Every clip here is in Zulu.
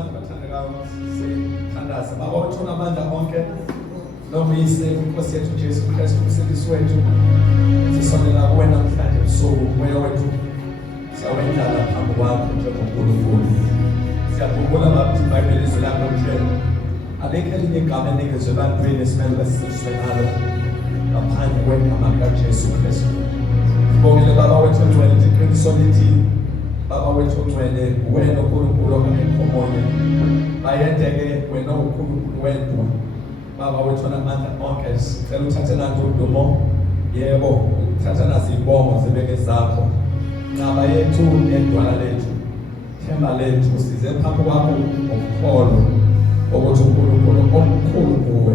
izandla bathandekayo sithandaze. Baba wethu onamandla onke, nomyise uNkosi yethu Jesu Kristu umsindisi wethu, sisondela kuwe namhlanje ebusuku. Moya wethu siyawendlala phambi kwakho njengoNkulunkulu. Siyakhumbula baba ukuthi iBhayibheli izwi lakho lithi alikho elinye igama enikezwe ebantwini esimele basindiswe ngalo ngaphandle kwegama likaJesu Kristu. Sibongile baba wethu ongcwele, iqiniso lithi baba wethu ongcwele wena uNkulunkulu ongekho omunye, bayedeke wena uNkulunkulu wedwa. Baba wethu onamandla onke, sicela uthathe nanto udumo, yebo uthatha nazo izibongo zibeke zakho. Nqaba yethu nedwala lethu, themba lethu, size phambi kwakho ngokukholo ukuthi uNkulunkulu omkhulu kuwe.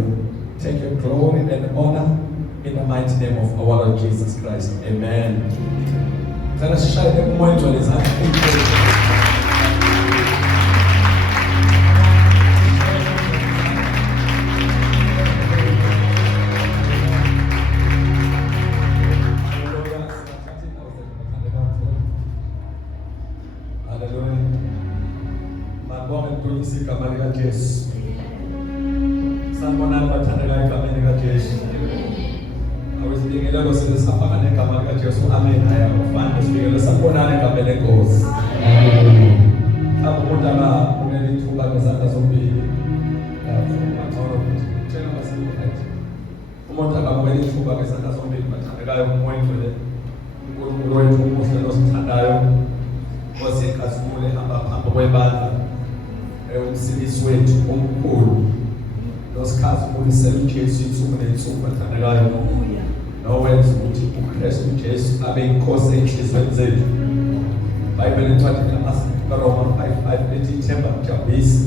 Take your glory and honor in the mighty name of our Lord Jesus Christ. Amen. Cela sishayele umoya engcwele zakho. Igama likaJesu. Sanibonani bathandekayo egameni likaJesu. Awesibingelelo sisafaka negama likaJesu. Amen. Haya ufande sibingelelo sanibonani egameni lenkosi. Umuntu akabukela ithuba ngezandla zombili. Umuntu akabukela ithuba ngezandla zombili bathandekayo umoya engcwele. uNkulunkulu wethu umuhle nosithandayo. Nkosi yenkazimulo ehamba phambi kwebandla. Umsindisi wethu omkhulu nosikhazimulisela uJesu insuku nensuku bathandekayo, nowenza ukuthi uKristu Jesu abe inkosi enhliziyweni zethu. iBhayibheli lithi kaRoma 5:5 lithi ithemba lijabulisa,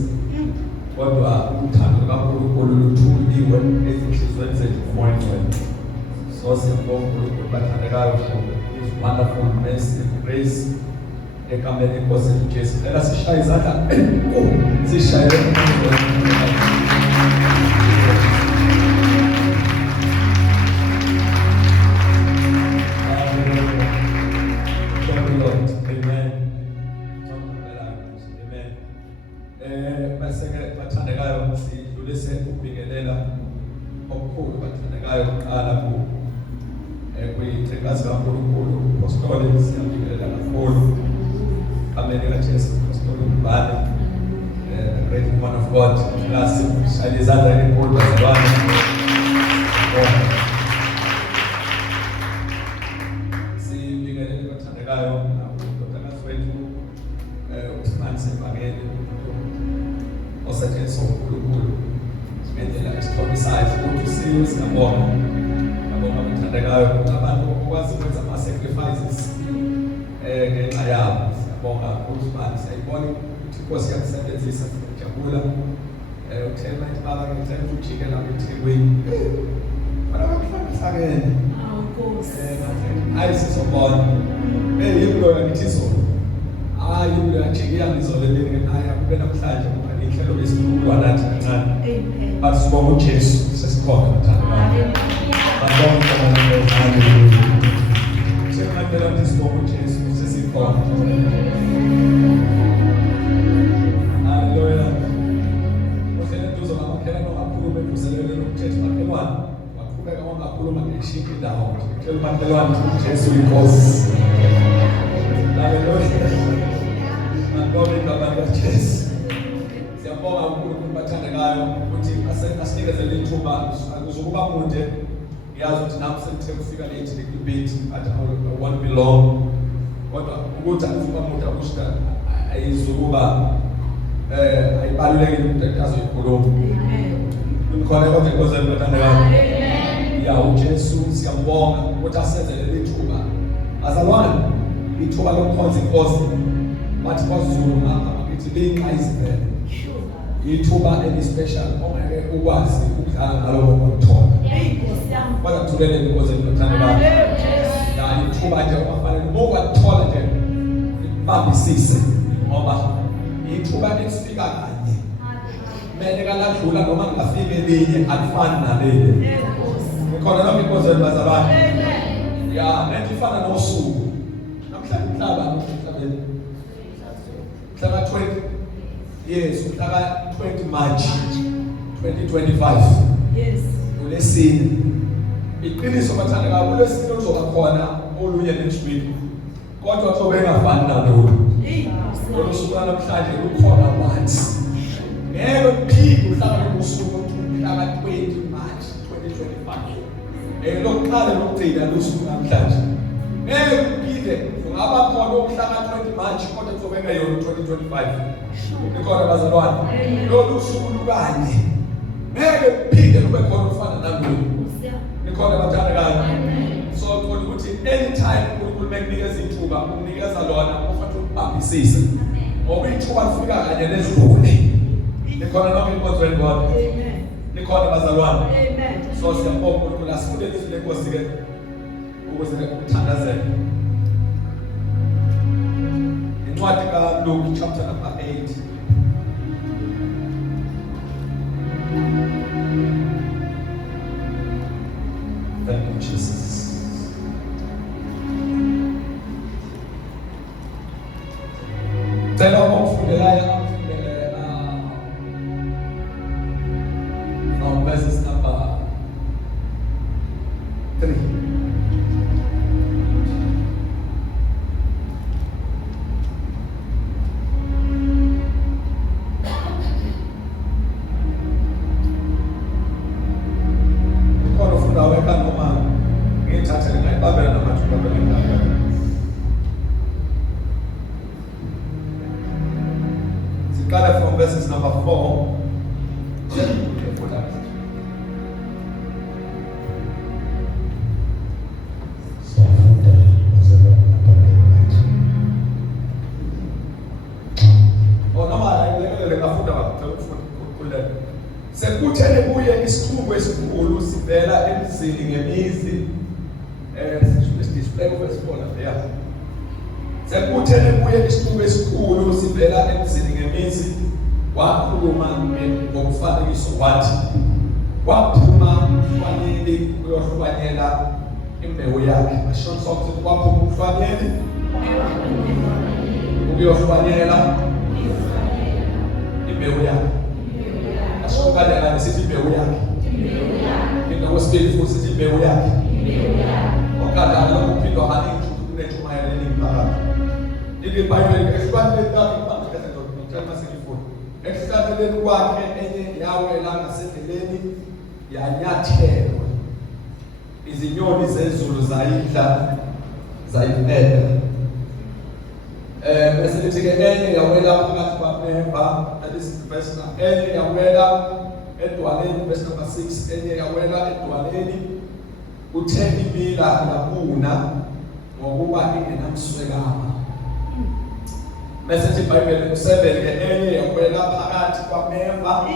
kodwa uthando lukaNkulunkulu luthuliwe ezinhliziyweni zethu ngoMoya Engcwele. So siyabonga uNkulunkulu bathandekayo for his wonderful mercy and grace. Egameni lenkosi yethu Jesu. Ela sishaye izandla. Sishaye. Bese-ke bathandekayo sidlulise ukubingelela okukhulu bathandekayo kuqala kuyithekazi kaNkulunkulu apostoli siyabingelela kakhulu. Amen. Jesu Apostoli Mbane, a great woman of God. Last Shalizada in Paul Bazabani. Si bingelele bathandekayo udokotela wethu uSimani Sembangeni osetshenziswa uNkulunkulu sibenzela isixhobisayo ukuthi siyo siyabonga. Abonga bathandekayo abantu okwazi ukwenza ama-sacrifices ngenxa yabo. Bonga uSimani sayibona ukuthi Inkosi yakusebenzisa ngijabula. Uthema ibaba ngithanda ukujika la eThekwini. Bana bakufanele Nkosi. Ayisizobona. Yimlo yakithizo. Yimlo yajika ngizolele ngekhaya kube namhlanje ngoba inhlelo lesikhulwa nathi kancane. Amen. Basibonga uJesu sesikhona bathandekayo. Basibonga uJesu. Hallelujah. Siyabonga sisibonga uJesu sesikhona. Jesu inkosi. Hallelujah. Ngibonga igama likaJesu. Siyabonga uNkulunkulu bathandekayo ukuthi asinikeze ithuba akuzukuba mude. Ngiyazi ukuthi nami sengithe kufika late little bit but I won't be long. Kodwa ukuthi akuzukuba mude akusho ayizukuba ayibalulekile ukuthi azoyikhuluma. Ngikhona kodwa inkosi bathandekayo. Ya uJesu siyambonga ukuthi asenzele ithuba. Azalwane ithuba lokukhonza inkosi. Bathi kwaZulu ngapha ukuthi liyiqayizivele. Ithuba elispecial ongeke ukwazi ukudlala ngaloko ngokuthola. Kodwa thulele inkosi bathandekayo. Ya ithuba nje ofanele ukuthola nje ibambisise ngoba ithuba lesifika kanye. Mele kaladlula noma ngafike elinye alifani naleli. Khona nami inkosi bazabani. Ya lento ifana nosuku. Namhlanje umhlaba emhlabeni. Mhlaba 20 Yes, umhla 20 March 2025. Yes. Ulesine. Iqiniso bathanda kakhulu ulesine uzoba khona olunye next week. Kodwa kuzobe engafani nalolu. Lolu suku namhlanje lukhona once. Ngeke kuphinde uhlangane usuku umhla 20 March 2025. Lokuqala lokugcina lusuku namhlanje. Ngeke kuphinde ungaba khona umhla 20 March kodwa kuzobe ngeyona 2025. Nikhona bazalwane. Lolu suku lukanye. Ngeke kuphinde lube khona ufana nalolu. Nikhona bathanda kakhulu. So ukuthi anytime uNkulunkulu mekunikeza ithuba ukunikeza lona kufanele ukubambisise. Ngoba ithuba lifika kanye nedlule. Nikhona nonke inkonzo yendoda. Amen. Nikhona bazalwane. Amen. So siyabonga uNkulunkulu asifunde ilizwi lenkosi ke ukuze uthandazeke. Incwadi kaLuke chapter number 8. Thank you, Jesus. Tell us from verses number 3. From verses number 4. Sekuthele kuye isixuku esikhulu sivela emzini ngemizi display kwesibona there. Sekuthele kuye isixuku esikhulu sivela emzini ngemizi wakhuluma ngomfanekiso wathi waphuma umhlanyeli uyohlwanyela imbewu yakhe. Ashon sokuthi waphuma umhlanyeli uyohlwanyela imbewu yakhe. Ashokala sithi imbewu yakhe. Ngokwesibili futhi sithi imbewu yakhe. Okada lokuphindwa haningi kunethumayela elimphakathi. IBhayibheli esihlwaneleni esihlathuleni kwakhe enye yawela ngasendleleni yanyathelwa. Izinyoni zezulu zayidla zayiphetha. Bese lithi ke enye yawela phakathi kwameva, that is verse number. Enye yawela edwaleni, verse number 6. Enye yawela edwaleni uthe imila yabuna ngokuba ingenamswekama. Message iBhayibheli 7 ke enye yawela phakathi kwameva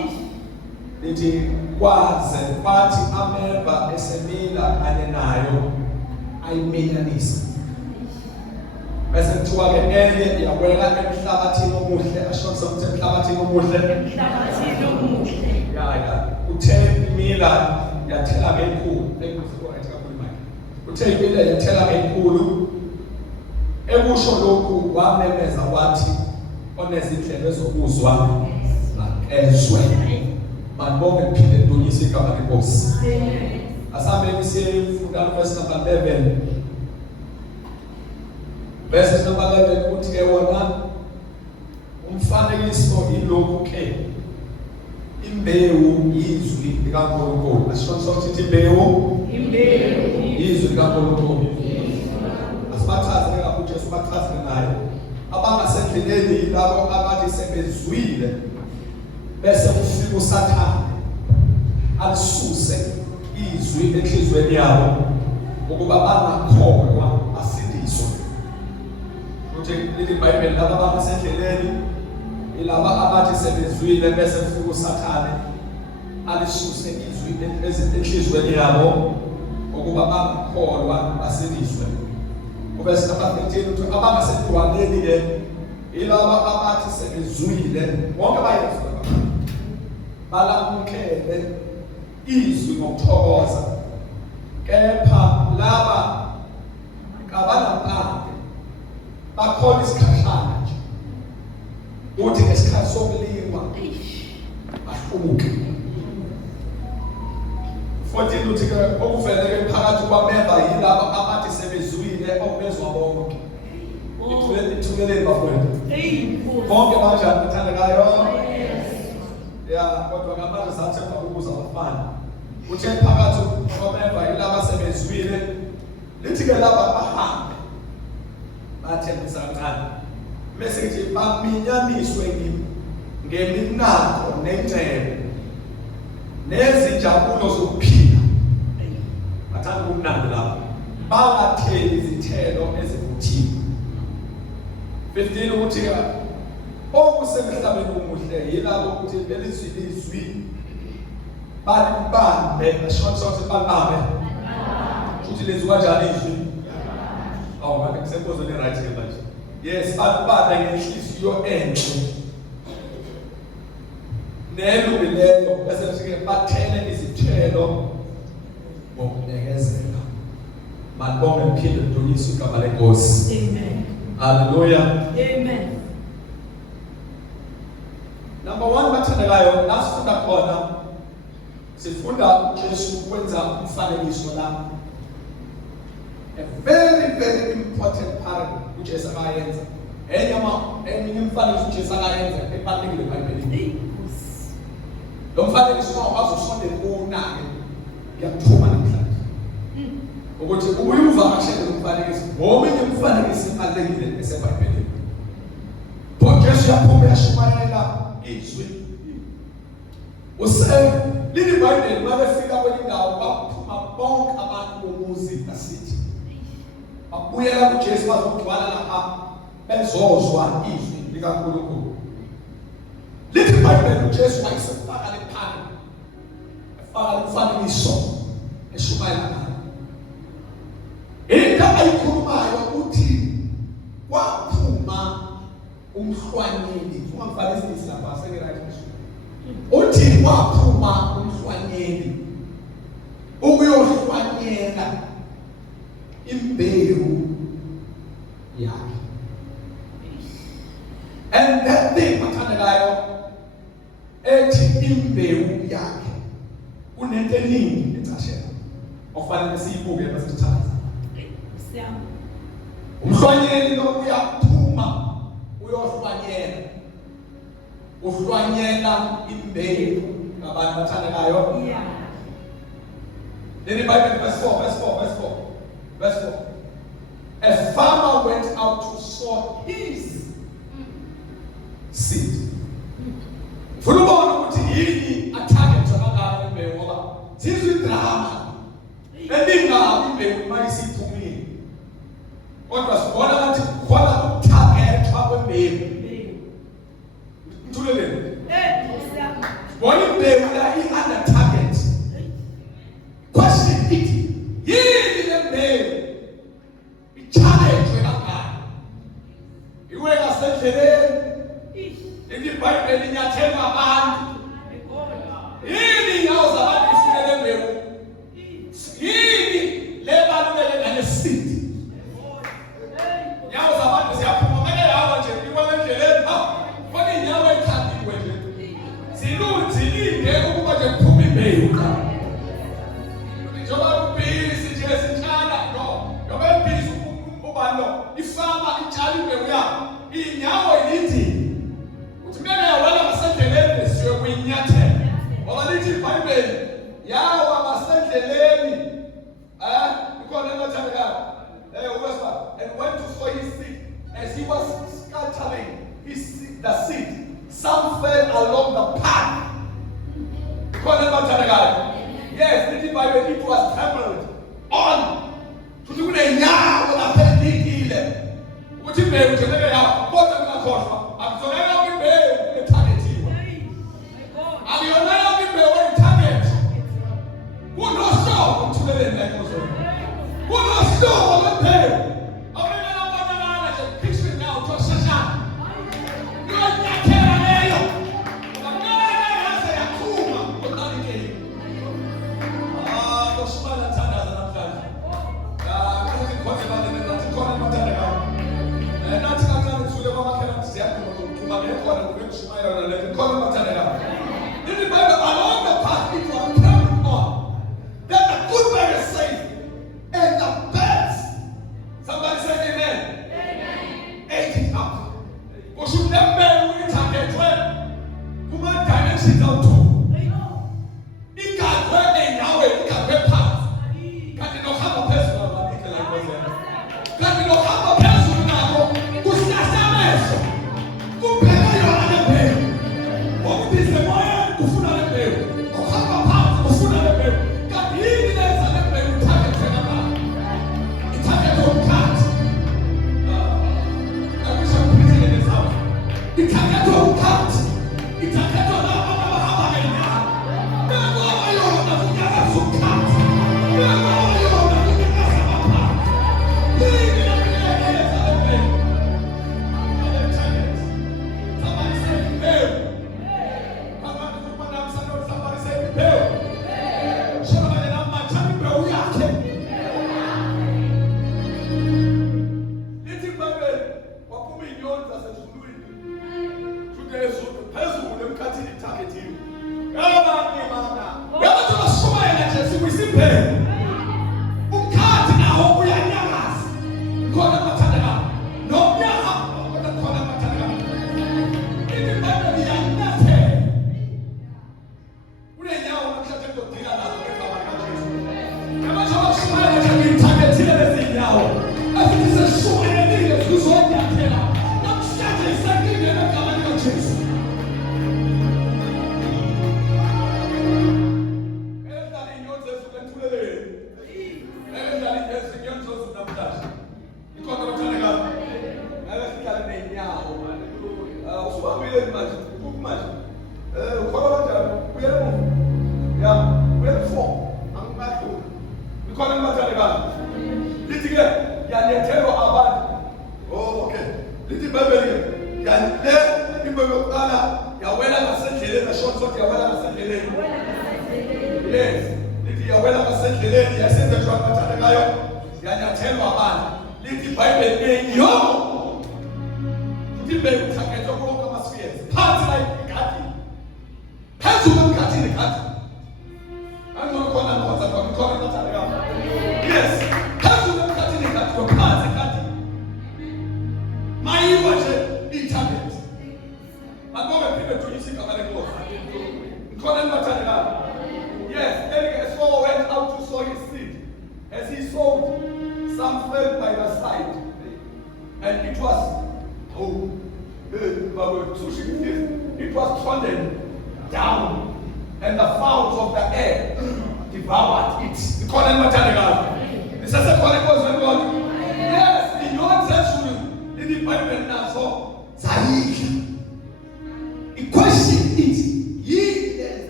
lithi kwaze kwathi ameva esemila kanye nayo ayimelanisa. Bese kuthiwa ke enye yawela emhlabathini omuhle. Ashonisa ukuthi emhlabathini omuhle. Emhlabathini omuhle. Ya uthe imila yathela ngenkulu. Uthe imila yathela ngenkulu. Ekusho lokhu wamemeza wathi onezindlebe zokuzwa ezwe. Manibonge kuphinde ndunyise igama leNkosi. Asambe siyefunda verse number 11. Verse number 11 uthi ke wona umfanekiso ilokhu ke imbewu izwi likaNkulunkulu. Ashonisa ukuthi imbewu izwi likaNkulunkulu. Asibathathe kakhulu Jesu bathathe naye. Abangasendleleni labo abathi sebezwile bese kufika uSathane alisuse izwi enhlizweni yabo ukuba bangakholwa basindiswe. Ukuthi iBhayibheli laba abangasendleleni ilaba abathi sebezwile bese kufika uSathane alisuse izwi enhlizweni yabo ukuba bangakholwa basindiswe. Verse number 13 uthi abangasedwaleni ke ilaba abathi sebezwile wonke bayezwa balamukele izwi ngokuthokoza, kepha laba kabanampande bakhona isikhashana nje. ukuthi ngesikhathi sokulima afuke 14 uthi ke okuveleke phakathi kwameva yilabo abathi sebezwile okubezwa bonke. Ithukeleni bafowethu. Bonke banjani bathandekayo? Ya kodwa ngamanje sathemba ukuza abafana. Uthe phakathi kwameva yilabo sebezwile lithi ke laba bahambe bathembisa kancane. Bese nje baminyaniswe ngeminako nengcebo nezinjabulo zokuphila. Bathanda ukumnandi lapha. Bangatheli izithelo ezivuthiwe. 15 ukuthi okusemhlabeni omuhle yilabo ukuthi belizwi balibambe short balibambe. Futhi lezwa kanjani izwi? Awu manje kusenkosini right ke manje. Yes, balibambe ngenhliziyo enhle. Nelungileyo bese sike bathele izithelo ngokunekezela. Malibonge liphinde lidumisa igama leNkosi. Amen. Hallelujah. Amen. Number 1 bathandekayo lasifunda khona sifunda uJesu kwenza umfanekiso la. A very important parable uJesu akayenza. Enye imfanekiso uJesu akayenza ebalulekile eBhayibhelini. Lo mfanekiso awukwazi usondela kuwunake ngiyakuthuma namhlanje. Ukuthi ubuyuvakashele lo mfanekiso ngomunye umfanekiso ebalulekile eseBhayibhelini. Jesu yaphuma yashumayela izwi. Leli iBhayibheli mabefika kwenye indawo baphuma bonke abantu bomuzi basithi. Babuyela kuJesu bazogcwala lapha bezozwa izwi likaNkulunkulu. Lithi iBhayibheli uJesu wayesefaka lephana. Efaka umfanekiso eshumayela ngayo. Into ayikhulumayo uthi kwaphuma umhlwanyeli. Ungangifalisi lapha aseke-right ngisho. Uthi kwaphuma umhlwanyeli ukuyohlwanyela imbewu yakhe. And that thing bathandekayo ethi imbewu yakhe kunento eningi ecashela okufanele siyibuke bese sithatha. Umhlwanyeli lo uyaphuma uyohlwanyela. Uhlwanyela imbewu ngabantu bathandekayo. Yeah. Then the Bible verse 4. A farmer went out to sow his seed. Fulubona ukuthi yini atarget akangaka imbewu ngoba sizwe drama. Eningabi imbewu mayisiphumile. Kodwa sibona ukuthi khona ukutarget kwembewu. Mthuleleni. Bona imbewu la i-under target. Question it. Yini le mbewu? I-challenge kangaka. Iwe ngasendleleni. IBhayibheli inyathela abantu. Yini inyawo zabantu ifike le mbewu? Yini le baluleke ngale seed? Inyawo zabantu ziyaphuma ngeke yawo nje iwe endleleni. Kodwa inyawo ekhandiwe nje. Zilinde ukuba nje kuphume imbewu ka. Njengoba ubhizi nje sitshana no. Njengoba ubhizi ubalo ifama itshala imbewu yakho. Inyawo ilithi kumele wala masendleleni siwe kuyinyathela. Ngoba lithi iBhayibheli yawa masendleleni. Ikhona engathandekayo. Uwesa and went to sow his seed as he was scattering the seed. Some fell along the path. Ikhona engathandekayo. Yes, lithi iBhayibheli it was trampled on. Futhi kunenyawo lapha elikile. Ukuthi imbewu nje ngeke yawo kodwa ngakhohlwa. Akuzonela imbewu etargetiwe. Akuyonela imbewu etarget. Kunohlobo mthuleleni la inkosi. Kunohlobo lwembewu. Awunena abonakala nje picture now to shashana. Kuyathela leyo. Ngeke yaze yakhuma kodwa Osmana thandaza namhlanje. Kathi khona bale nathi khona bathandekayo. Nathi kancane kusule kwamakhelwane siyakhuluma ngokuthuma Shumaya na lete kwa matana. Ini Bible along the path it was carried on. That the good man is safe and the best. Somebody say amen. Amen. Ate it up. We should never win target when woman dimensions out too. It can't wear a Yahweh, it can't wear path. Can you not have a personal like this? Can you not have a personal now? Who's not a mess? Who pay your other pay? What is the money to food on the bill? Or have a path to food on the bill? Can you even answer the bill? You target to the man. You target to a cat. I wish I could be in this house. You target to a cat. You target to a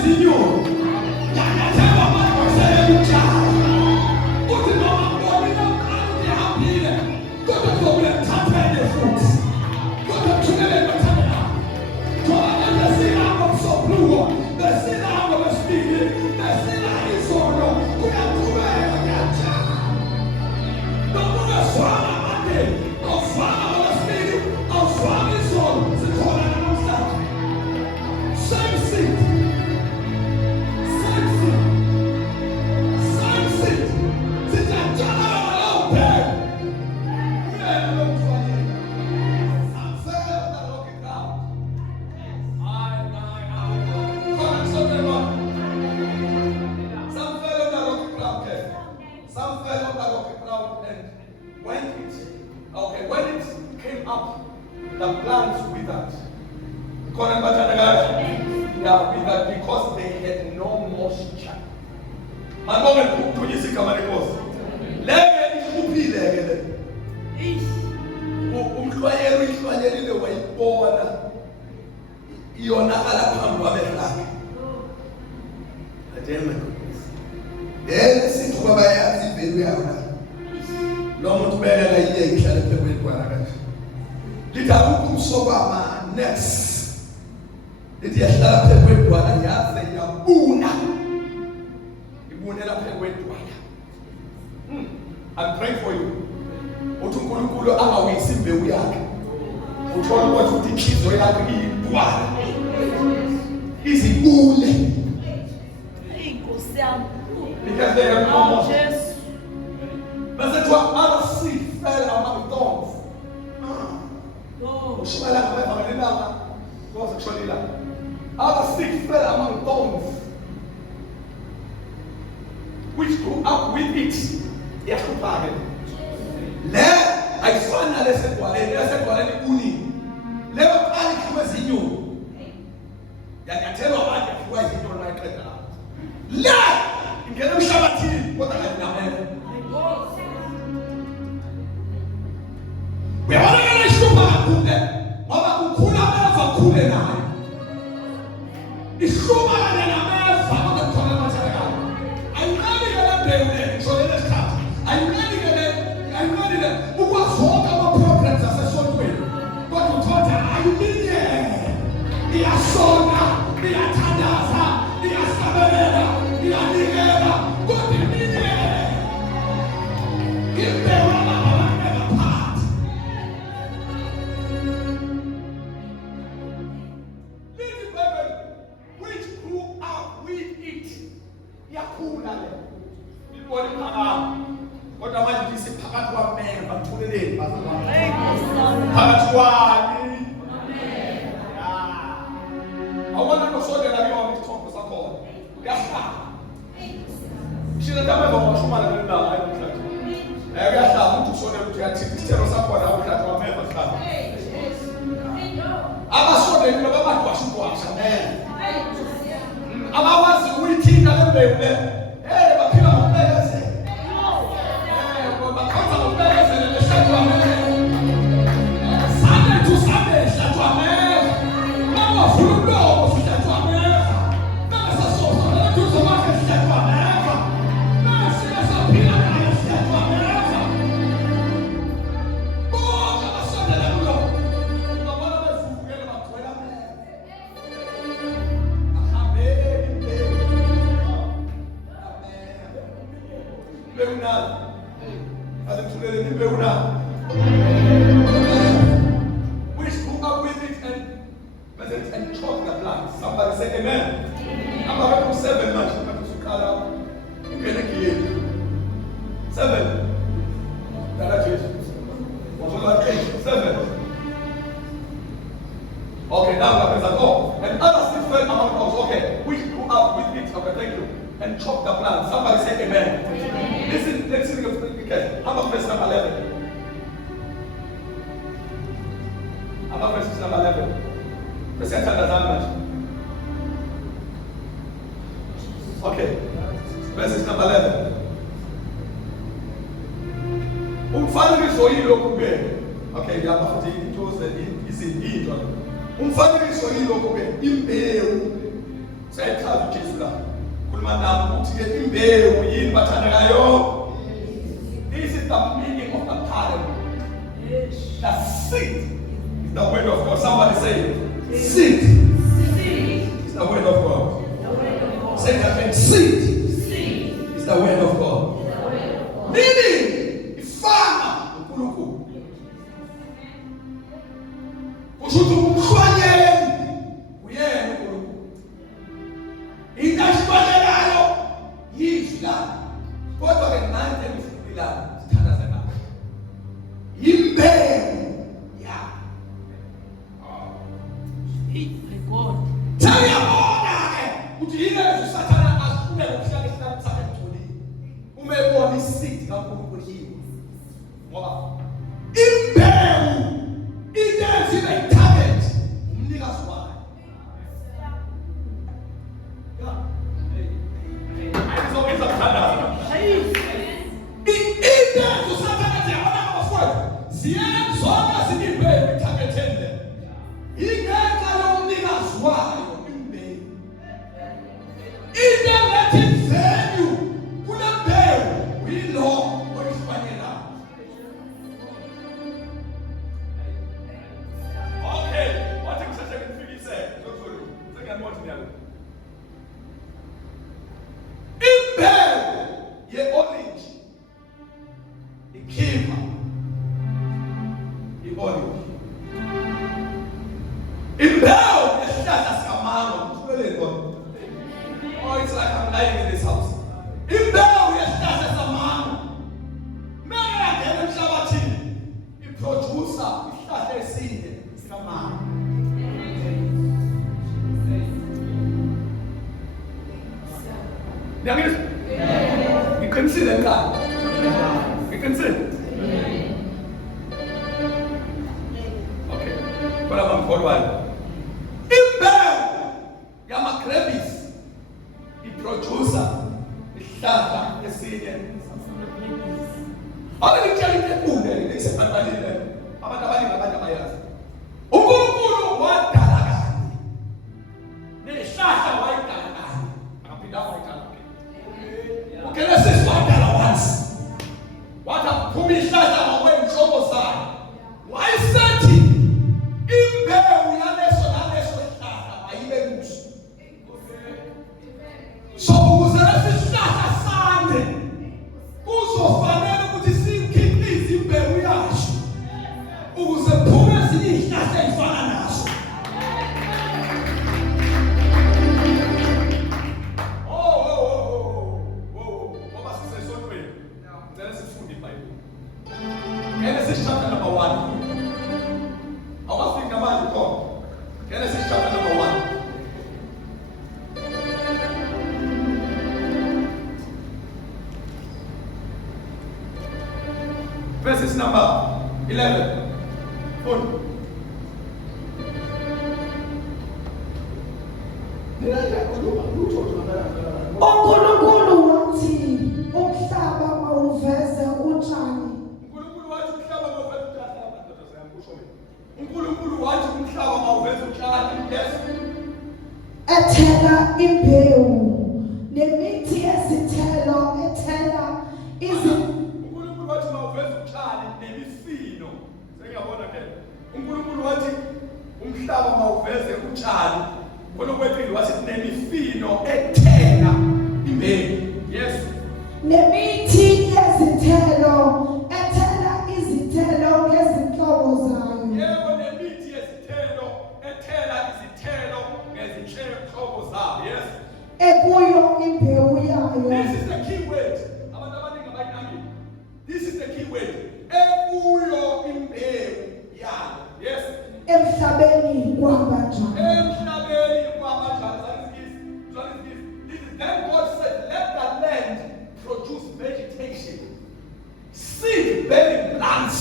Senhor. And when it came up, the plants withered. Yeah, withered because they had no moisture. Manome kuthunyisika manikosi. Leke ikuphile ke le. Umhlwayelile wayibona. Iyonakala phambi kwabela lakhe. Ajema. Sithi kwaba yazi imvelo yakho. Lo muntu ubekela iye ihlale phezulu kwana kanje. Lidaba umsobo ama next. Lithi yahlala phezulu kwana yaze yabuna. Ibunela phezulu kwana. I'm praying for you. Uthi uNkulunkulu angawisi imbewu yakhe. Uthola ukuthi inhliziyo yakho iyibwana. Izibule. Because they have no more. But that's what other seed fell among thorns. Other seed fell among thorns, which grew up with it. I found a lesson for any uni. Never panic was in you. I tell you about it. Why is it not like that? Let get them Shabbat. What I have now. We are not going to show back. Mama, who could have never cool enough. It's so bad that I'm never found the tournament. I'm not going to play with it. So let's start. I'm not going to. Who was all our programs as a short way? But you thought I did it. They are Sona, they are Tadasa, they are Sabarena, they are Nigera. What do you mean? If they were never part. Little baby, which grew up with it. Yakuna. It was what am I to say? Pakatwa man, but to the day. Pakatwa. I want to show that I'm on this talk with a call. Yes, she doesn't have a woman in the life. I have to show them to get to tell us what I would have to remember. I was so that you know what was man. I was waiting a little bit. Hey, but you know, Sunday to Sunday, that's what man. Now, if you know, that's what man. Now, it's a soul, so let's do some market, that's what man. Now, it's a peanut, that's what man. Oh, I'm a Sunday, let me go. But what am I forgetting about 12 man? Which grew up with it and choked the plant. Somebody say amen. I'm going to 7 months. I'm going to call out. I'm going to give 7. That's it. What's all that? 7. Okay, now that is all. And other things fell among us. Okay, which grew up with it. Okay, thank you. And choked the plant. Somebody say amen. Listen, okay. How about verse number 11? How about verse number 11? Let's get that much. Okay. Verse number 11. Umfaniso yilo kube. Okay, yabafuthi into is in it. Umfaniso yilo kube imbewu. Sayichaza uJesu la. Kuluma nami ukuthi ke imbewu yini bathandekayo. This is the meaning of the parable. The seed is the word of God. Somebody say it. Seed is the word of God. Say that again. Seed is the word of God. Meaning, ifana uNkulunkulu. Ushuthi umkhwanyeni uyena uNkulunkulu. Ingashibonelayo yizwi kodwa ke manje ngifika sithandaza ngakho. Imbewu ya. God. Tayabona ke uthi yini usathana asifune ukuhlala isihlalo sakhe emthulini. Umebona isidi kaNkulunkulu hiyo. Ngoba imbewu Siyenzona sinimbewu ithakethele. Ingenxa yomnikazi wayo imbewu. Into ethi mzenu kule mbewu uyilo oyifanele. Okay, wathi ngisathe ngifikise ngizokuzulu. Sengiyabona nyalo. Imbewu ye-orange ikhipha i-orange. Imbewu yesihlahla sikamango ngithulele khona. Oh, it's like I'm lying in this house. Imbewu yesihlahla sikamango mele yangena emhlabathini iproduce isihlahla eside sikamango. Niyangizwa? Ngiqinisile ekhaya. Ngiqinisile? Okay. Kodwa bangikholwayo. Imbewu yamagrebisi iproducer isihlahla esinye. Abangitshela into enkulu leyiseqaqalile. Abantu abaningi abanye abayazi. uNkulunkulu wadala kanye. Nesihlahla wayidala kanye. Akaphinde wayidala. Ugenesis wadala once. Wataphuma isihlahla ngokwenhlobo zayo. Wayesethi imbewu yaleso sihlahla ayibe kuso. So ukuze lesi sihlahla sande kuzofanele ukuthi sikhiqize imbewu yaso ukuze kuphume ezinye izihlahla ezifana naso. Genesis chapter number 1. I was thinking about it, God. Genesis chapter number 1. Verses number 11. Good. uNkulunkulu wathi umhlaba mawuveze utshani. uNkulunkulu wathi umhlaba mawuveze utshani. Yes. Ethela imbewu nemithi yezithelo ethela uNkulunkulu wathi mawuveze utshani nemifino. Sengiyabona ke. uNkulunkulu wathi umhlaba mawuveze utshani. Khona kwethini wathi nemifino ethela imbewu. Yes. nemithi yezithelo ethela izithelo ngezinhlobo zayo. Yebo, nemithi yezithelo ethela izithelo ngezinhlobo zayo. Yes. Ekuyo imbewu yayo. This is the key word. Abantu abaningi abayinamile. This is the key word. Ekuyo imbewu yayo. Yes. Emhlabeni kwaba njalo. Emhlabeni kwaba njalo. Then God said, let the land produce vegetation, seed bearing plants.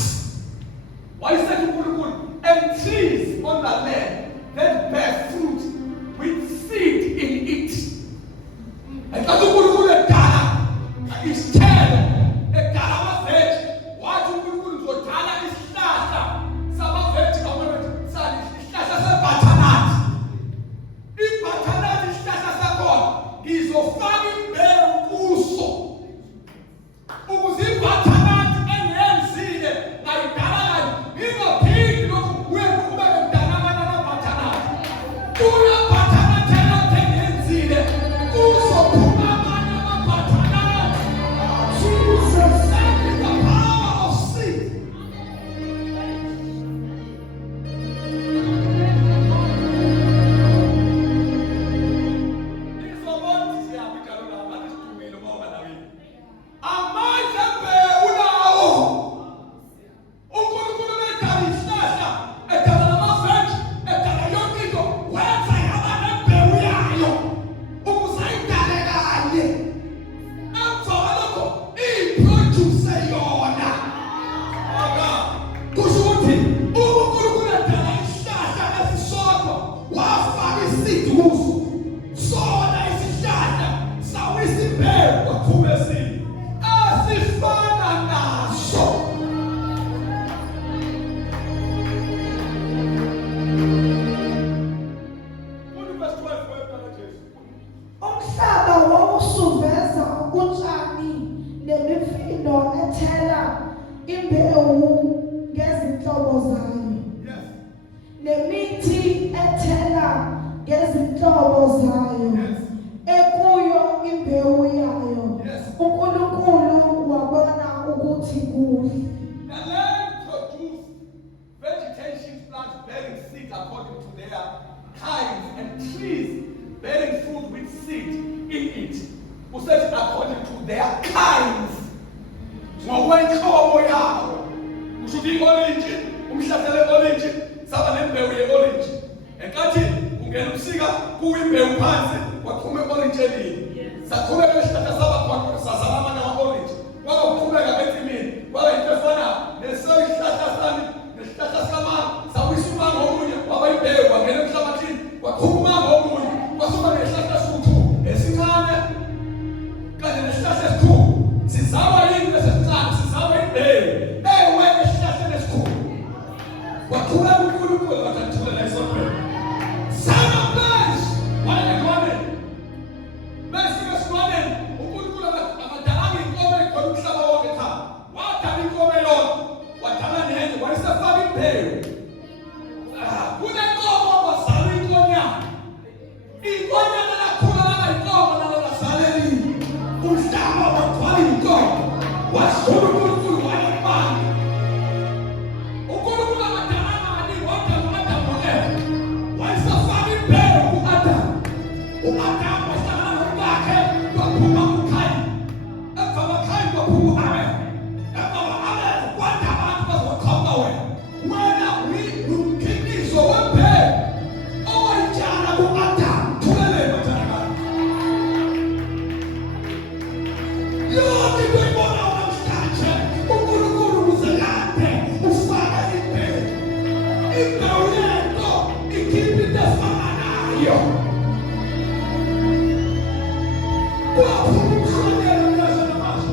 Why is that uNkulunkulu? And trees on the land that bear fruit with seed in it. And that's uNkulunkulu edala isithelo, edala amaveji. Wathi uNkulunkulu uzodala isihlahla samaveji isihlahla sebutternut. Ibutternut isihlahla sakhona ngizofaka imbewu kuso. Ukuze ibutternut engiyenzile ngayidala kanye ingaphindi lokhu uyeqhubeka kudala amanye ama-butternut. Kula butternut engiyenzile kuzophuma amanye ama-butternut. nezinhlobo zayo, Yes. ekuyo imbewu yayo. Yes. uNkulunkulu wabona ukuthi kuhle. The land produced vegetation plants bearing seed according to their kinds, and trees bearing fruit with seed in it. Who said according to their kinds? Ngokwenhlobo yawo. Kusho i-orange, umhlahla le-orange, saba nembewu ye-orange. Enkathi ungena ubusika kuyimbewu phansi, kwaphuma i-orange elini. Saqhubeka isihlahla saba khona sazala amanye ama-orange. Kwaba ukuqhubeka kwesimini, kwaba into efanayo. Isihlahla sami nesihlahla sikama sawisa umango omunye, waba imbewu, wangena emhlabathini, kwaphuma umango omunye, kwasuka nesihlahla esiwu-2 esincane kanye nesihlahla esikhulu. Sizalwa yini bese sincane, sizalwa imbewu ewe esihlahleni esikhulu. Wathula uNkulunkulu wathi athule esontweni. Son of man, wayekhona. Bese esilwaneni uNkulunkulu akadalanga inkomo ekhona umhlaba wonke cha. Wadala inkomo yodwa, wadala nenye, wayesefaka imbewu. Kunenkomo wazala inkonyane. Inkonyane lakhula laba inkomo nalo lazalelini. Umhlaba wagcwala inkomo. Wazula uNkulunkulu wayebamba. uNkulunkulu akadalanga kaningi, wadala uAdamu no-Eva. Wayesefaka imbewu ku-Adamu. U-Adamu wahlangana nomkakhe, kwaphuma uKhayini. Emva kwaKhayini kwaphuma u-Abel. Emva kwa-Abel kwanda abantu bazokhoka wena. Wena umkhiqizo wembewu owayitshala ku-Adamu. Thuleleni bathandakazi. Yonke into oyibona namhlanje, uNkulunkulu uzekade ufaka imbewu. Imbewu yento ikhipha into efanayo. Kwaphuma umhlonyeli manje namanje.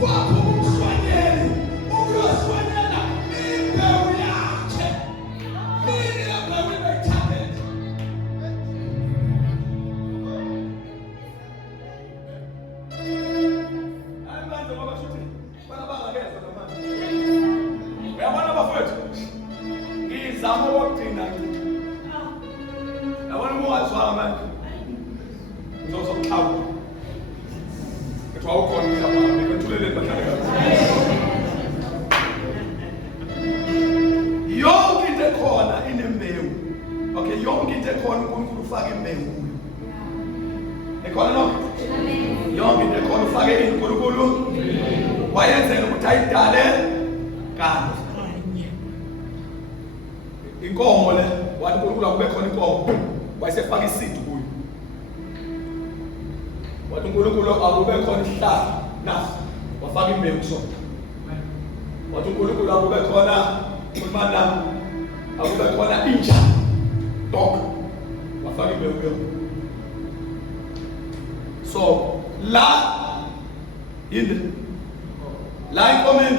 Kwaphuma umhlonyeli ukuyohlonyela imbewu yakhe. Nini le mbewu ibeyithandele? Hayi manje ngoba shuthi bana bangakezwa namanje. Uyabona bafowethu? Ngizama ukugcina. Yabona ungazwanga manje. Uzokuxhawula. Kuthiwa ukhona mhlawumbe ngikuthulele bathandakazi. Yonke into ekhona inembewu. Okay, yonke into ekhona uNkulunkulu ufake imbewu kuyo. Ekhona no? Yonke into ekhona ufake uNkulunkulu. Wayenzela ukuthi ayidale kanye. Inkomo le, wathi uNkulunkulu akube khona inkomo. Wayesefaka isidi kuyo. Wathi uNkulunkulu akube khona isihlahla naso, wafaka imbewu kusona. Wathi uNkulunkulu akube khona uManana, akube khona inja, dog, wafaka imbewu kuyo. So la yini la inkomeni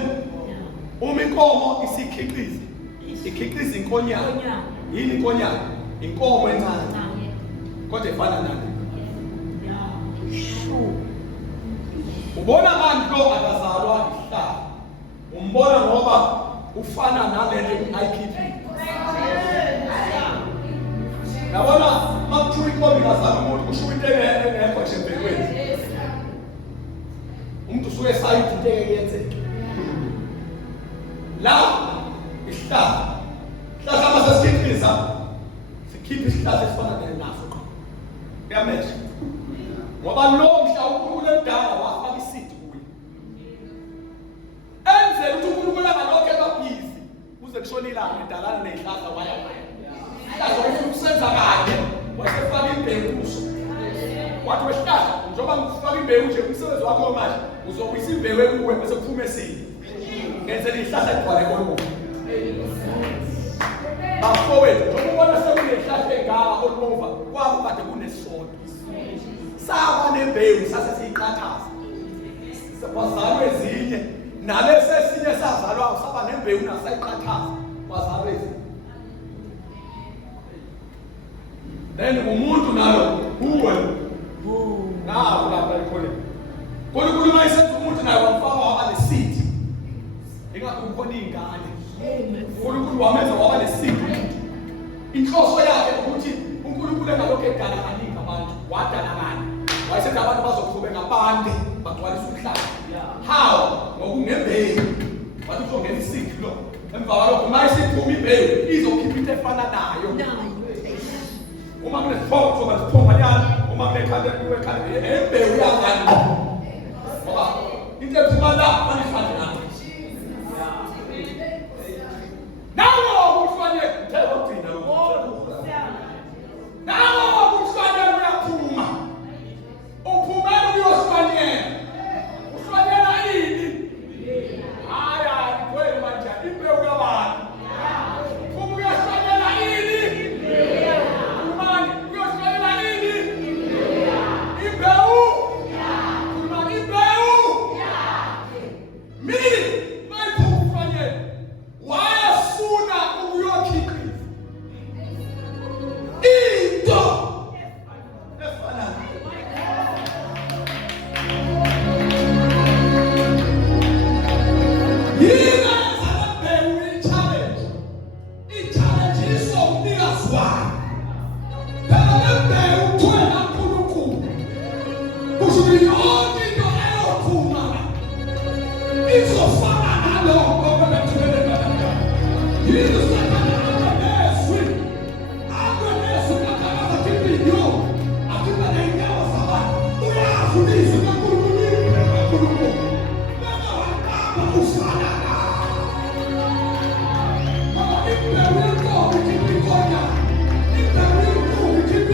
uma inkomo ikhiqiza inkonyane. Yini inkonyane? Inkomo encane kodwa efana nani? Ubona abantu lo akazalwa isihlahla, umbona ngoba ufana nalento ayikhiphi. Yabona makuthiwa inkomo ingazalwa umuntu kusho into engekho nje empilweni. Umuntu usuke esayithi into engeyenzeka. La isihlahla masesikhiqiza sikhipha isihlahla esifana naso qha. Kuyamesha. Ngoba lo mhla uNkulunkulu emdala wafaka isidi kuye. Enze ukuthi uNkulunkulu angalokho ebabhizi kuze kushone ilanga edalana nezihlahla waya. Azofuna ukusenza kade, wasefaka imbewu kuso. Wathi wesihlahla njengoba ngifaka imbewu nje umsebenzi wakho manje uzobuyisa imbewu kuwe bese kuphume isidi. Ngenzela izihlahla egcwale koloko. Bafowethu, njengoba ubona sekunezihlahla engaka olumova, kwabo kade kunesonto. Saba nembewu sase siyiqhathaza. Kwazalwa ezinye nalesi esinye sazalwa saba nembewu nasayiqhathaza. Kwazalwa ezinye. Then umuntu nalo uwe nawo lapha ikhona. UNkulunkulu mayisenza umuntu naye wamfaka waba lesidi. Ingakukhona ingane. UNkulunkulu wamenza waba lesidi. Inhloso yakhe ukuthi uNkulunkulu engalokho edala kaningi abantu wadala ngani wayesenza abantu bazoqhubeka bande bagcwalisa umhlaba how ngokungembewu wathi uzongena isiklo emva kwalokho uma isiphuma imbewu izokhipha into efana nayo uma kunesiphoqo soba siphonganyana uma bekhande embewu yangani ngoba into ephuma la fanifane nayo nawo umhlwane kuthela ugcina lo nawo umhlwane uyaphuma uphumela uyohlwanyela uhlwanyela ini haya kweli manje imbewu yabantu uphuma uyohlwanyela ini umani uyohlwanyela ini imbewu umani imbewu mimi mayiphumanyela wayefuna ukuyokhiqiza into efana yina ababhemu i-challenge isomnikazi wayo phela lembewu kuthiwe kaNkulunkulu kusho ukuthi yonke into eyophuma izofana nalokho obebethumele ngalo yini usathana abaneswi akakaza kibinyo akiba nenyawo zabantu uyazi ulizwi kaNkulunkulu impilo kaNkulunkulu beka wakaba ufana nawo ngoba imbewu yenkomo ikhipha inkonya imbewu yenkomo ikhipha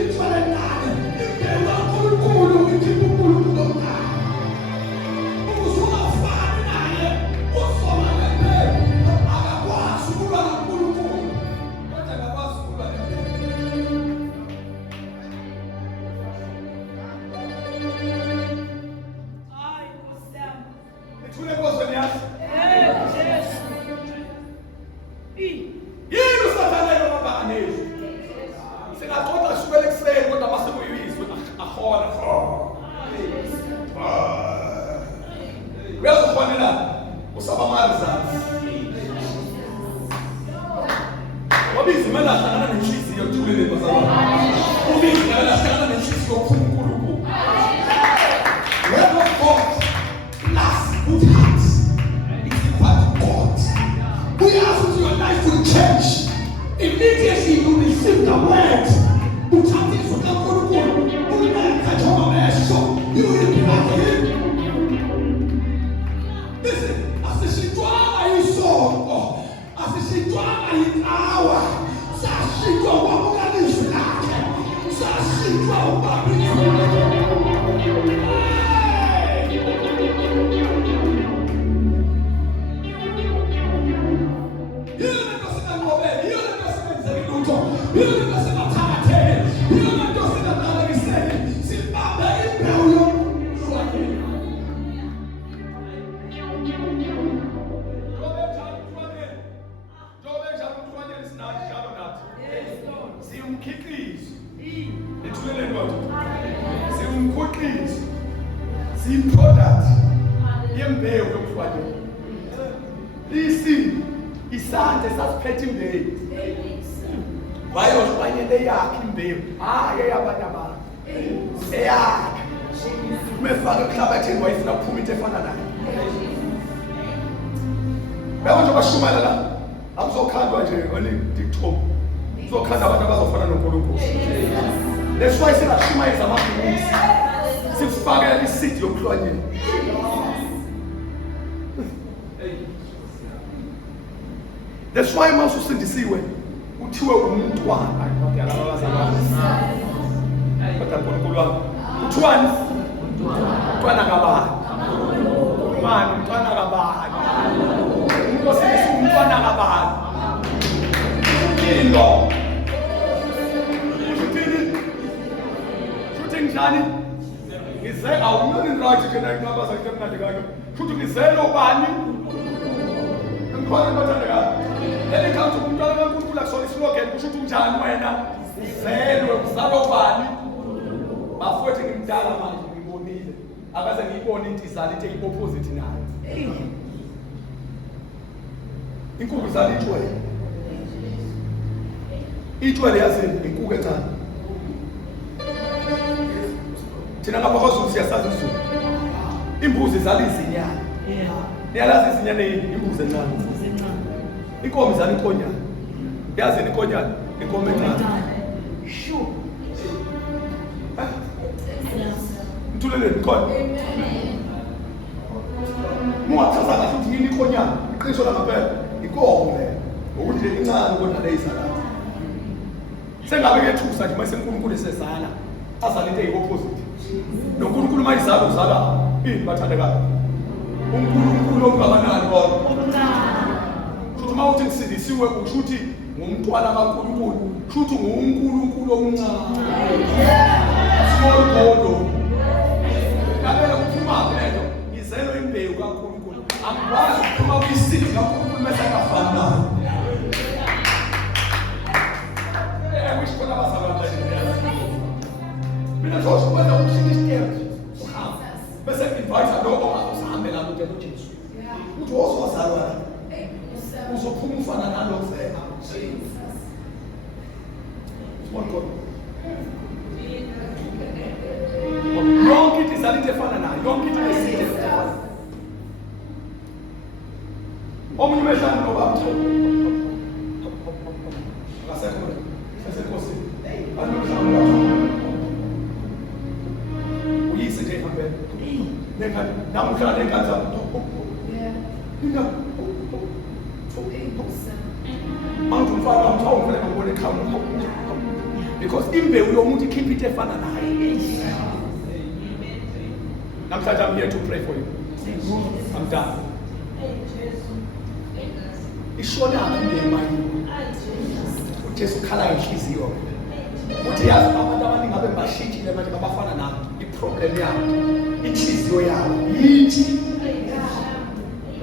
ithwele nane imbewu kaNkulunkulu ikhipha uNkulunkulu omncane uzungafani naye uzoma nembewu akakwazi ukulwa kaNkulunkulu kodwa akakwazi ukulwa nembewu ithule kozweni yakho yini usathana yona anezwi singaxoxa shukela ekuseni kodwa masekuyizwe ahona uyazifonela usabamali zazi wabizi mela hlangana nenhliziyo kuthulele bazalwane ubizi mela hlangana nenhliziyo ukufuna uNkulunkulu word of God plus good heart is equal to God. We ask that your life will change immediately you receive the word. Uthathiswa kaNkulunkulu ulenza njengoba besho you will be like him. Listen, asishintshwanga yisonto asishintshwanga yinqawa sashintshwa kwamukalizwi lakhe sashintshwa ubabizwe product yembewu yomhlwanyelo isande sasiphethe imbewu bayohlwanyela yakhe imbewu hayi eyabanye abantu eyakhe umefaka ehlabathini wayefuna kuphuma into efana nayo yabo nje bashumayela la akuzokhandwa nje ndikuthoma uzokhanda abantu abazofana noNkulunkulu that's why singashumayeza amabhizinisi sifakela isidi yokuhlwanyela that's why mase usindisiwe uthiwe umntwana kodwa uNkulunkulu wami uthiwani umntwana kabani manje umntwana kabani inkosi umntwana kabani into shooting njani ngizeke awumnini right ke nayiqhabaza into emnandi kanje futhi ngizelo bani ngikhola bathandeka leli khathi umntwana kaNkulunkulu akusona islogan kusho ukuthi unjani wena uzelwe uzalo bani bafowethu ngimdala manje ngibonile akaze ngiyibone into izala into eyiopposite nayo inkukhu izala ithwe Ithwele yazini inkuku encane. Thina ngapha kwaZulu siyasazi isiZulu. Imbuzi izala izinyane. Niyalazi izinyane yini? Imbuzi encane. Inkomo izala inkonyane. Yazi inkonyane? Inkomo encane. Sure. Mthuleleni khona. Muwachaza kahle ukuthi yini inkonyane? Iqiniso la ngaphela. Inkomo le. Ukuthi incane kodwa leyizala. Sengabe kethusa nje mase uNkulunkulu esezala. Azala into eyiopposite. NoNkulunkulu mayizala uzala ini bathandekayo. uNkulunkulu ongakanani kodwa. Futhi mawuthi ngisindisiwe ukuthi ngumntwana kaNkulunkulu, futhi nguNkulunkulu omncane. Small God. Ngabela ukuphuma lento, ngizelo imbewu kaNkulunkulu. Angikwazi ukuphuma kwisini kaNkulunkulu mase ngafana naye. Wish for never mina zothi ukwenza ukushinga isitepu uhamba bese invite lo ongahambela kude kuJesu uthi wozozalwa uzophuma ufana nalo kusema Jesus small God yonke into izalite efana nayo yonke into esite efana omunye umedlalo ngoba akasekho asekhosi uyise nje ngempela nengane namuhla nengane zabo manje umfana umthawumfela ngobone ekhaya because imbewu yomuntu ikhipha efana naye. Namhlanje I'm here to pray for you. I'm done. Ishona imbewu mayi uJesu khala inhliziyo uthi yazi abantu abaningi abe bashitshile manje babafana nami iproblem yabo inhliziyo yabo yithi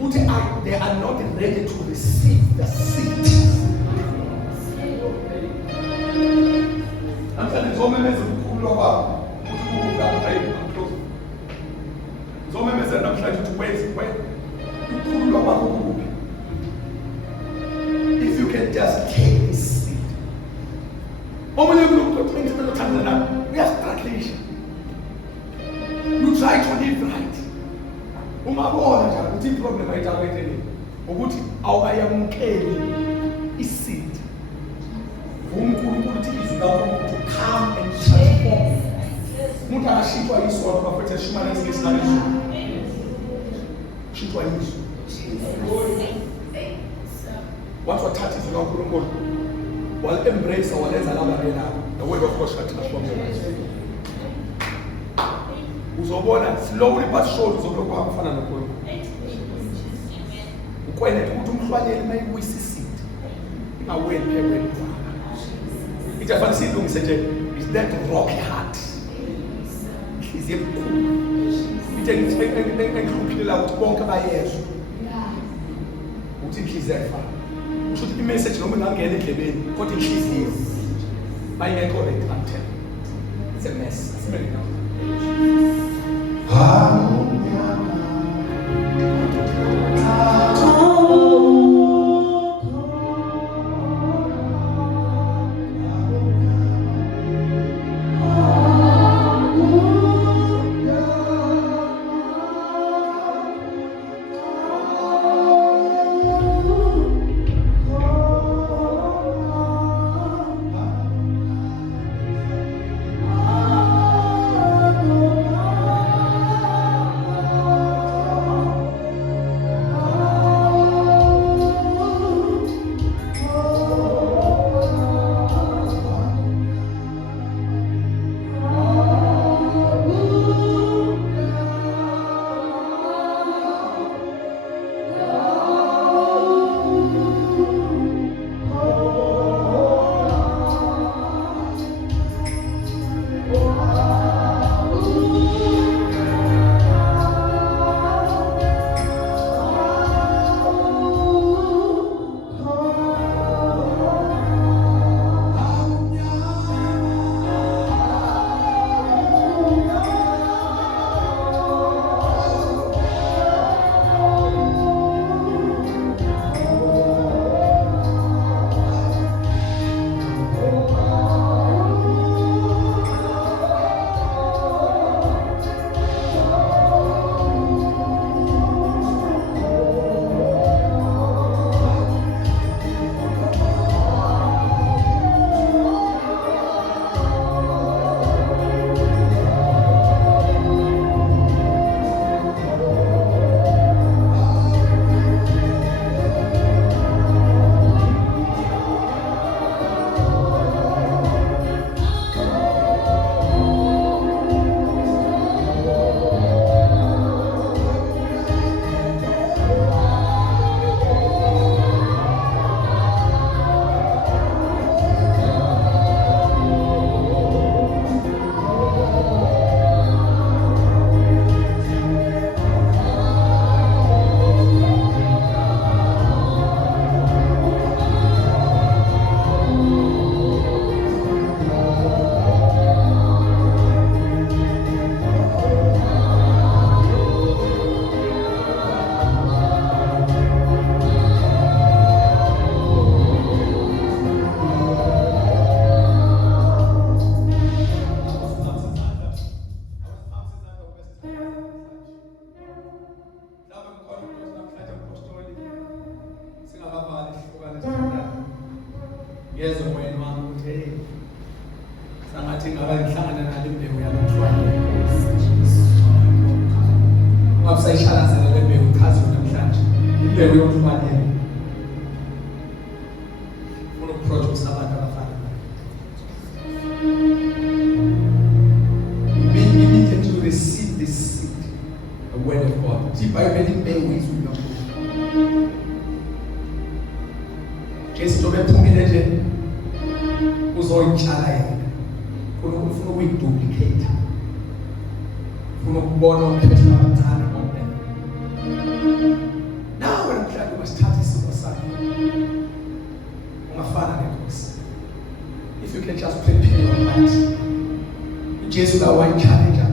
uthi they are not ready to receive the seed. Namhlanje ngizomemeza ukukhululwa kwabo ukuthi ukungaphayi ngizomemeza namhlanje ukuthi wenze ukukhululwa kwakho kuphi. If you can just take this seed. Omunye umuntu othengisa lokuthandana nawe uyastruggle. You try to live right. Ungabona nje ukuthi iproblem ayithakwetheleni ukuthi awukayamukeli iseed. uNkulunkulu uthi izwi lakho to come and transform. Umuntu akashitwa yisono bafethe shimana esikisana izwi. Shitwa izwi. What's what touches the uNkulunkulu? Wal embrace walenza laba bena. The word of God shall transform your life. Uzobona slowly but surely uzobona kufana noNkulunkulu. Ukwena ukuthi umhlwanyeli mayibuyisisile. Ingaweni phekweni kwakho. Ijafana silungise nje is that rocky heart. Is it cool? Ngikhuphila ukuthi bonke bayezwa. Uthi inhliziyo ayifana. Should i-message noma ingangena endlebeni kodwa inhliziyo bayingekho right until it's a mess. Asimele now. ngezwe moyeni wami ukuthi hey sangathi ngaba ngihlangana nale imbewu yabathwala ungabusayishalazela le mbewu ichaza namhlanje imbewu yomfanele ufuna ukuproduce abantu abafana we need to receive this seed the word of God ibhayibheli imbewu izwi likaNkulunkulu Kristo bephumile nje uzoyitshala yena ufuna ukuyiduplicate ufuna ukubona ukhetha abancane bonke nawe namhlanje ungasithatha isimo sakho ungafana nenkosi if you can just prepare your mind uJesu la wayichallenja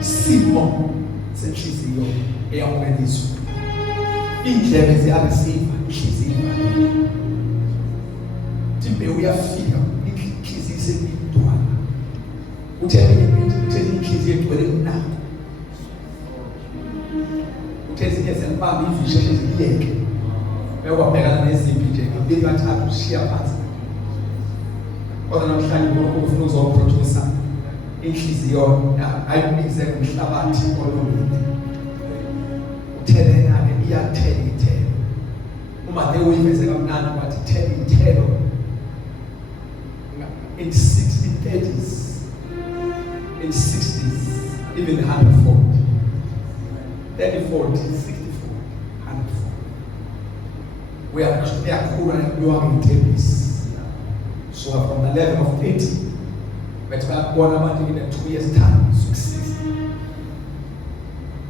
isimo senhliziyo eyamukeliswa indlebe ziyareceive inhliziyo timbe uyafika inhliziyo sekuyintwana utheni inhliziyo egcwele mnako utheni ezelibamba izisheshe ziyeke bekwabhekana neziphi nje ngibili kathathu ushiya phansi kodwa namhlanje ngoba ufuna uzoproduce inhliziyo ayibize umhlabathi olungile uthelena ke iyathela ithelo uma ke uyiveze kamnandi wathi thela ithelo in 60s in 60s even 100-fold 30-fold 60-fold 100-fold we are yakhula kuyiwa ngethebisi so from the level of 80 but bayabona abantu in 2 years time success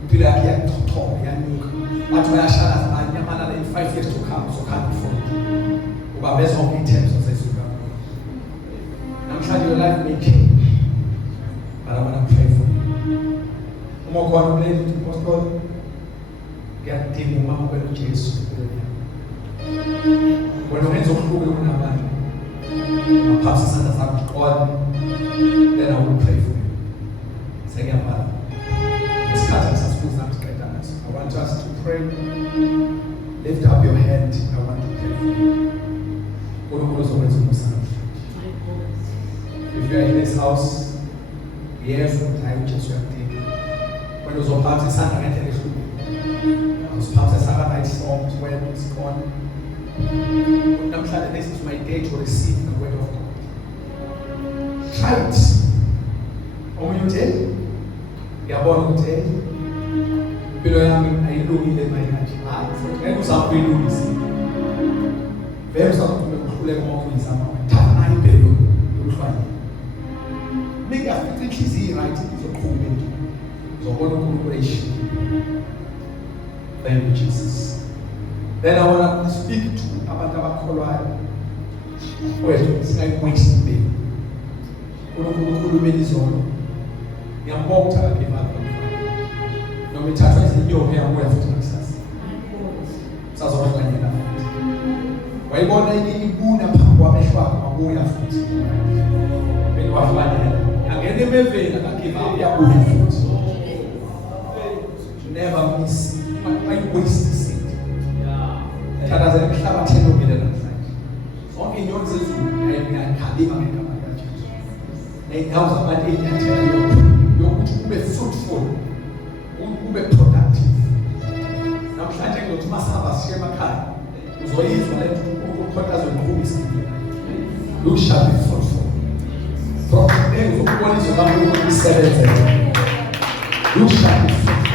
impilo yakhe yathothoba yanyuka bathi bayashada abanyamalala in 5 years to come so can't afford uba bezonke ithembiso zezulu namhlanje your life may change but I want to pray for you uma khona uplay with pastor ngiyadinga uma ubele uJesu wena ungenza okuhluke kunabanye perhaps isandla sakho God then I will pray for you sengiyabhala isikhathi sasibuza siqeda naso I want us to pray lift up your hand I want to pray for you uNkulunkulu uzokwenza umsana if you are in this house yes I just want to when uzophatha isandla ngendlela ehlukile uzophatha isandla right songs where it's gone namhlanje this is my day to receive the word of God try it omuyuthe yabona ukuthi impilo yami ayilungile manje hayi futhi ngeke uzakuyilungisa vele uzakuphuma ukuhluleka uma uyizama thatha impilo yokuhlwaya make after inhliziyo right izoqhubeka nje uzobona uNkulunkulu eyishilo thank you Jesus then I want to speak to abantu abakholwayo wethu singayiwaste impilo uNkulunkulu ukhulumela izolo ngiyambonga ukuthi akagive up noma ithathwa izinyoka yabuya futhi nakusasa sazohlanganyela futhi wayibona ibuna phambi kwamehlo akho wabuya futhi beni wafanele angene emeveni akagive up yabuya futhi never miss my waste seed thakaza emhlabathi elungile namhlanje zonke inyoni zezulu ngiyakhalima ngegama likaJesu ney'ndawo zabantu ey'nyathela yokuthi ube fruitful ube productive namhlanje ngizothi masihamba siye emakhaya uzoyizwa le nto ukhothaza uqhubisa you shall be fruitful from today uzokubona izwi laNkulunkulu lisebenzela you shall be fruitful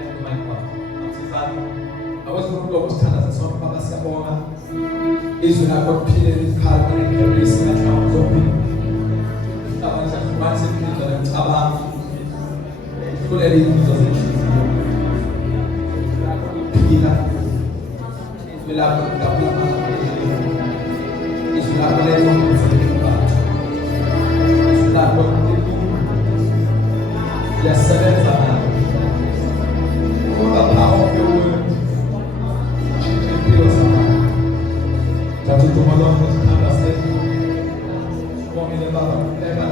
and my God amsizana awuzokuba usithandaza sonke baba siyabonga izwi lakho liphile likhali ngekhemisi ngathi zonke abantu basekhaya ngicabanga kuleli izwi zenhliziyo phila izwi lakho lidabula izwi lakho lenza umsebenzi wakho izwi lakho liyasebenza nawe the power of your word change impilo zabantu tatu tumalongo zikanda setu kuamile baba eba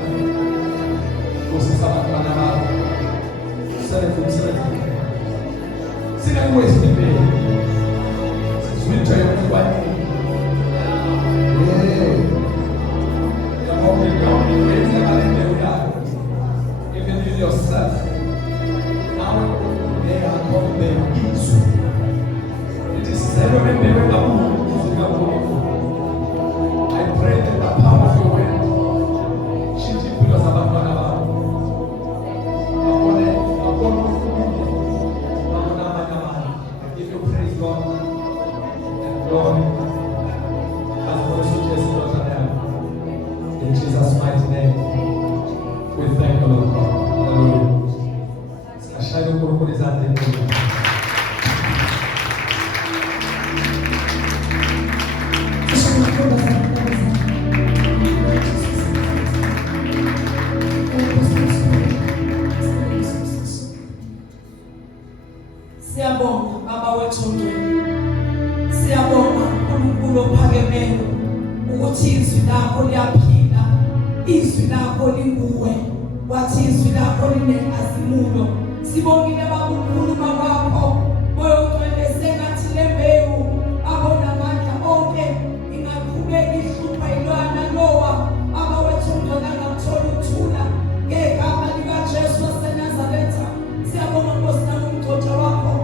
kusisa batwana baba sele sina kuwezi mbele into everyone. Even in yourself. Now they are called the Isu. It is seven I pray that the power of your word. Give you praise, God. And Lord, as for the suggestion of them, in Jesus' mighty name, we thank the Lord God. Hallelujah. Ashaya kurukurizane Mungu. Siyabonga baba wethu ngcwele. Siyabonga uNkulunkulu ophakemeyo ukuthi izwi lakho liyaphila. Izwi lakho linguwe. Wathi izwi lakho linenkazimulo. Sibongile baba ukukhuluma kwakho. Moyo ongcwele sengathi lembewu abona amandla onke ingaqhubeka ihlupha ilwana lowa baba wethu ngcwele angathola ukuthula ngegama likaJesu waseNazaretha. Siyabonga Nkosi nami umgcotsha wakho.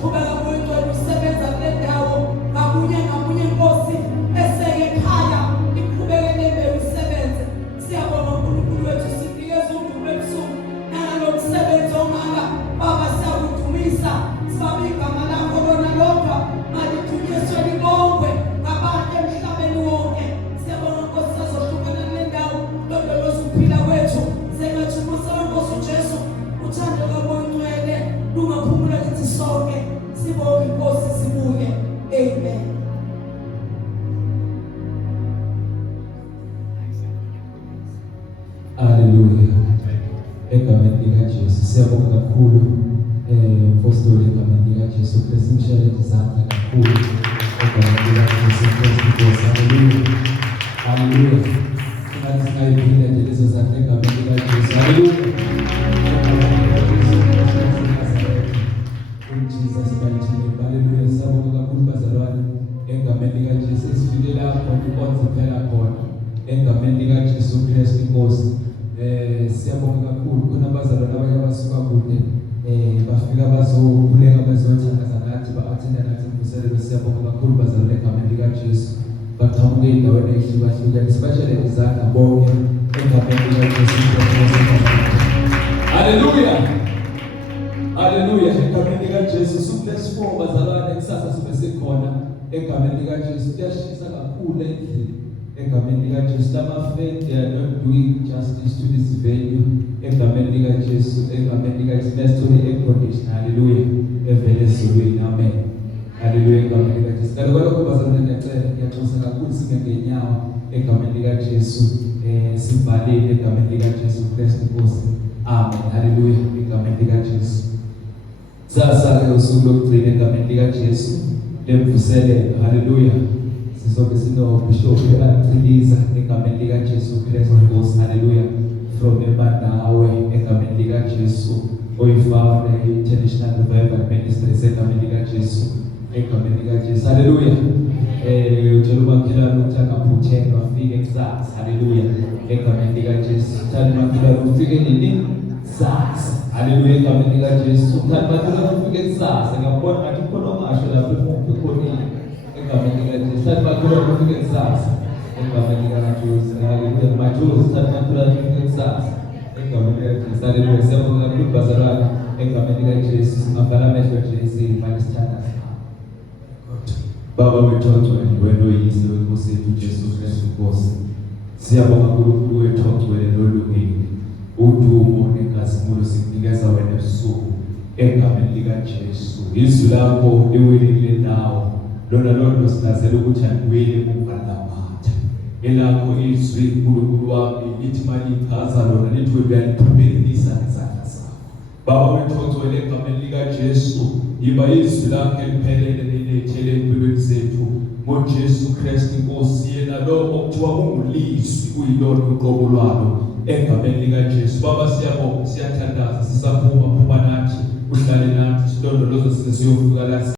Qhubeka ngcwele usebenza kule ndawo ngamunye Nkosi eseke ekhaya iqhubeke nembewu isebenze. Siyabonga uNkulunkulu wethu sinikeza udumo ebusuku nalomsebenzi ongaka baba siyakudumisa sibabe igama lakho lona lodwa malidunyiswe libongwe ngabantu emhlabeni wonke. Siyabonga Nkosi sazohlukana kule ndawo londoloza ukuphila kwethu sengathi umusa weNkosi uJesu uthando kaMoya Ngcwele lungaphumula kithi sonke. Sibonge Nkosi sibuke. Amen. Hallelujah. Egameni likaJesu siyabonga kakhulu apostoli egameni likaJesu Kristu ngishayele izandla kakhulu egameni likaJesu Kristu. Hallelujah. Hallelujah. Singathi singayiphinda nje lezo zandla egameni likaJesu. Hallelujah. In Jesus mighty name. Hallelujah. Siyabonga kakhulu bazalwane egameni likaJesu sifike lapho inkonzo phela khona egameni likaJesu Kristu Nkosi. Siyabonga kakhulu khona abazalwane abanye abasuka kude bafika bazokhuleka bazothandaza nathi ba-attenda nathi imvuselelo. Siyabonga kakhulu bazalwane egameni likaJesu baqhamuke endaweni ehlukahlukene sibatshele izandla bonke egameni likaJesu. Hallelujah. Hallelujah. Egameni likaJesu usuku lesi-4 bazalwane kusasa sibe sikhona egameni likaJesu. Kuyashisa kakhulu endlini egameni likaJesu. Lama-faith they are not doing justice to this venue egameni likaJesu. Egameni likaJesu nesithole air-condition. Hallelujah. Evele ezulwini. Amen. Hallelujah. Egameni likaJesu. Kanti kwalokho bazalwane ngiyaxosa kakhulu sime ngenyawo egameni likaJesu. Sivalile egameni likaJesu Kristu Nkosi. Amen. Hallelujah. Egameni likaJesu. Sasa usuku lokugcina egameni likaJesu lemvuselelo. Hallelujah. Sizobe sinobishop elaqiliza egameni likaJesu Kristu Nkosi. Hallelujah. From Emanawe egameni likaJesu oyifounder International Revival Ministry egameni likaJesu egameni likaJesu. Hallelujah. Utshela umakhelwane ukuthi angaphuthenga afike kusasa. Hallelujah. Egameni likaJesu. Uthanda umakhelwane ufike nini? Kusasa. Hallelujah. Egameni likaJesu. Uthanda umakhelwane ufike kusasa. Ngiyabona ngathi khona ongasho lapho emuva khonile egameni likaJesu. Uthanda umakhelwane ufike kusasa egameni likaJesu. Hallelujah. Majuzi uthanda umakhelwane ufike kusasa egameni likaJesu. Hallelujah. Siyabonga kakhulu bazalwane egameni likaJesu. Singavala amehlo nje sivale sithandaze. Baba wethu ongcwele, wena oyise weNkosi yethu Jesu Kristu Nkosi, siyabonga uNkulunkulu wethu ongcwele nolungile. Udumo nenkazimulo sikunikeza wena ebusuku egameni likaJesu. Izwi lakho liwelile nawo lona lodwa silazela ukuthi aliweli emuva lamatha. Elakho izwi uNkulunkulu wami lithi malichaza lona lithi uyaliphumelelisa ngezandla zakho. Baba wethu ongcwele egameni likaJesu, yiba izwi lakho eliphelele lilethele empilweni zethu ngoJesu Kristu Nkosi. Yena lo okuthiwa ungulizwi kuyilona uqobo lwalo egameni likaJesu. Baba siyabonga, siyathandaza, sisaphuma nathi uhlale nathi silondoloze size siyofika la